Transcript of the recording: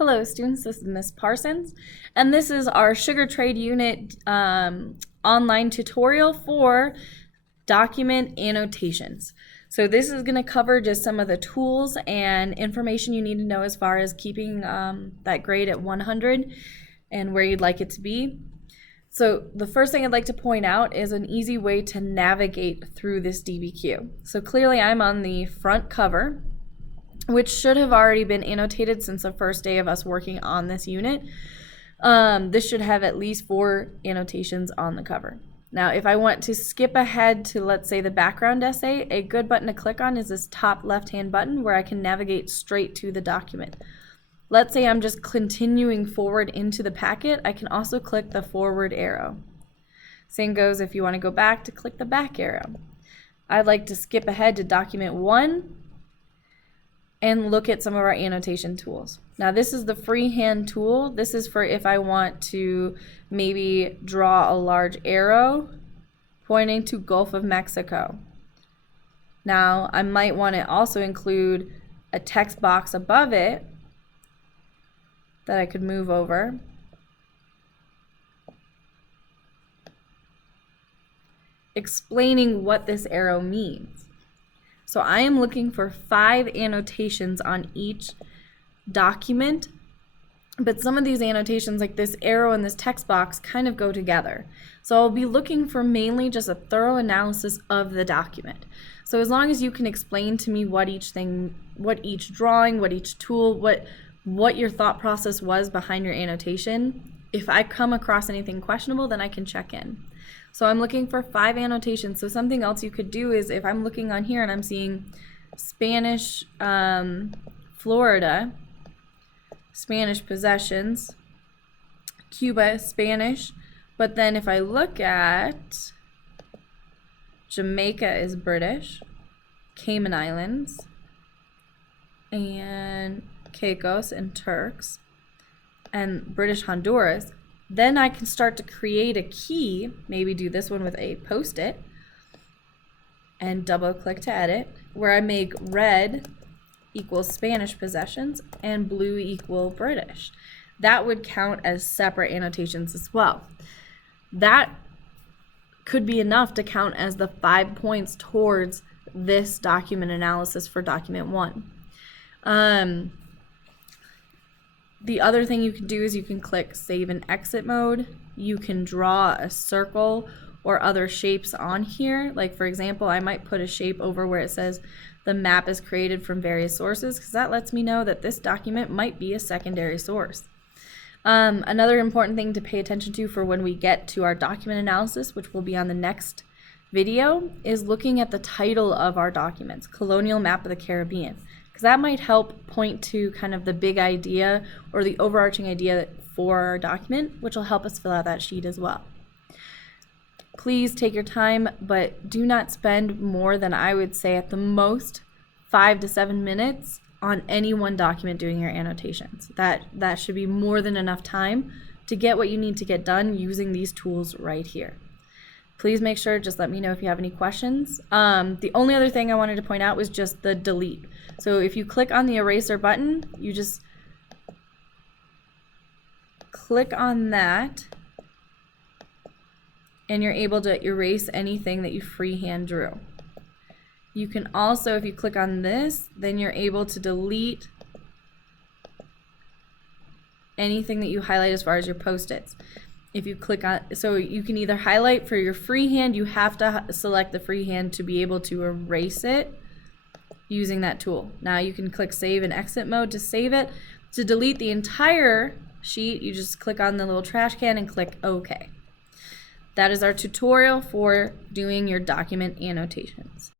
Hello students, this is Miss Parsons, and this is our Sugar Trade Unit online tutorial for document annotations. So this is going to cover just some of the tools and information you need to know as far as keeping that grade at 100 and where you'd like it to be. So the first thing I'd like to point out is an easy way to navigate through this DBQ. So clearly I'm on the front cover, which should have already been annotated since the first day of us working on this unit. This should have at least 4 annotations on the cover. Now, if I want to skip ahead to, let's say, the background essay, a good button to click on is this top left-hand button where I can navigate straight to the document. Let's say I'm just continuing forward into the packet, I can also click the forward arrow. Same goes if you want to go back to click the back arrow. I'd like to skip ahead to document 1 and look at some of our annotation tools. Now this is the freehand tool. This is for if I want to maybe draw a large arrow pointing to Gulf of Mexico. Now I might want to also include a text box above it that I could move over. Explaining what this arrow means. So I am looking for 5 annotations on each document, but some of these annotations, like this arrow and this text box, kind of go together. So I'll be looking for mainly just a thorough analysis of the document. So as long as you can explain to me what each thing, what each drawing, what each tool, what your thought process was behind your annotation, if I come across anything questionable, then I can check in. So I'm looking for 5 annotations. So something else you could do is if I'm looking on here and I'm seeing Spanish, Florida, Spanish possessions, Cuba, Spanish, but then if I look at Jamaica is British, Cayman Islands, and Caicos and Turks, and British Honduras, then I can start to create a key, maybe do this one with a post-it, and double click to edit, where I make red equals Spanish possessions and blue equal British. That would count as separate annotations as well. That could be enough to count as the 5 points towards this document analysis for document 1. The other thing you can do is you can click save and exit mode. You can draw a circle or other shapes on here. Like for example, I might put a shape over where it says the map is created from various sources, because that lets me know that this document might be a secondary source. Another important thing to pay attention to for when we get to our document analysis, which will be on the next video, is looking at the title of our documents, Colonial Map of the Caribbean. That might help point to kind of the big idea or the overarching idea for our document, which will help us fill out that sheet as well. Please take your time, but do not spend more than, I would say at the most 5 to 7 minutes on any one document doing your annotations. That should be more than enough time to get what you need to get done using these tools right here. Please make sure, just let me know if you have any questions. The only other thing I wanted to point out was just the delete. So if you click on the eraser button, you just click on that and you're able to erase anything that you freehand drew. You can also, if you click on this, then you're able to delete anything that you highlight as far as your post-its. If you click on, so you can either highlight for your freehand, you have to select the freehand to be able to erase it using that tool. Now you can click save and exit mode to save it. To delete the entire sheet, you just click on the little trash can and click OK. That is our tutorial for doing your document annotations.